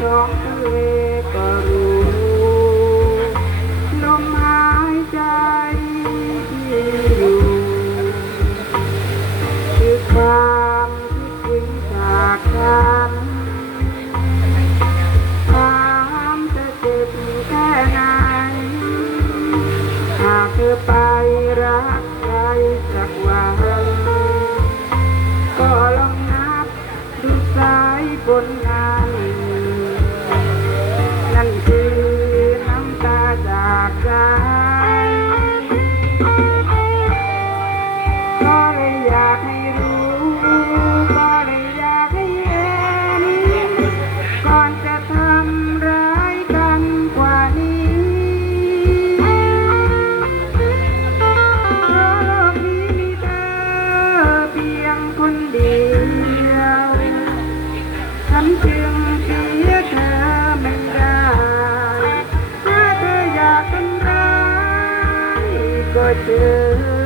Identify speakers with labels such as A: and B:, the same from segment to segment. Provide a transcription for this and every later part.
A: ท้องทะเลก็รู้ลมหายใจที่อยู่คือความคิดถึงจากกันถามจะเจ็บแค่ไหนหากเธอไปรักใครสักวันก็ลองนับดูสายบนนั้นนั่น จา ก็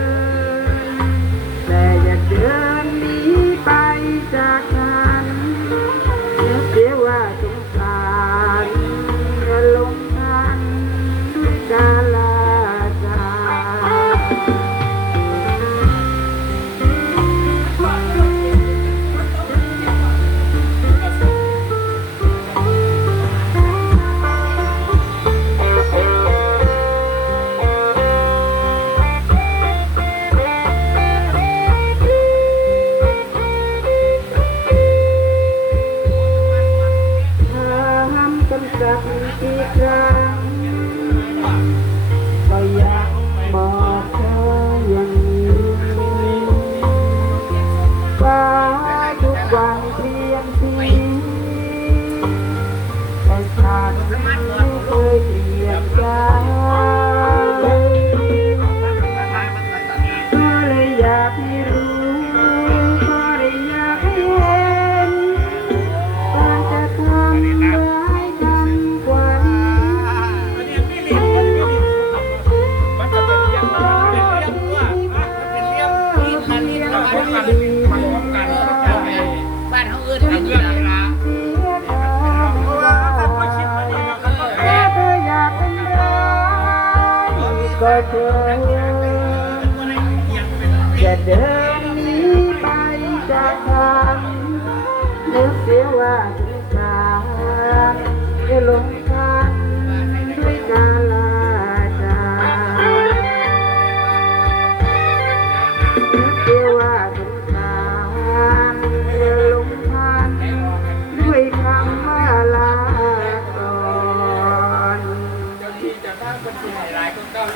A: รักอีกครั้งก็ยังบอกเธออย่างนี้ฟ้าทุกวันเปลี่ยนสีแต่ฉันไม่เคยเปลี่ยนใจก็เลยอยาก เรา
B: ไม่ได้มาพร้อมกันบ้านเขาเอื้อนกันเรื่องเวลา
A: เสียเธอไม่ได้ถ้าเธออยากเป็นร้ายก็เชิญอย่าเดินนีไปจากฉันนึกเสียว่าสงสารจะลง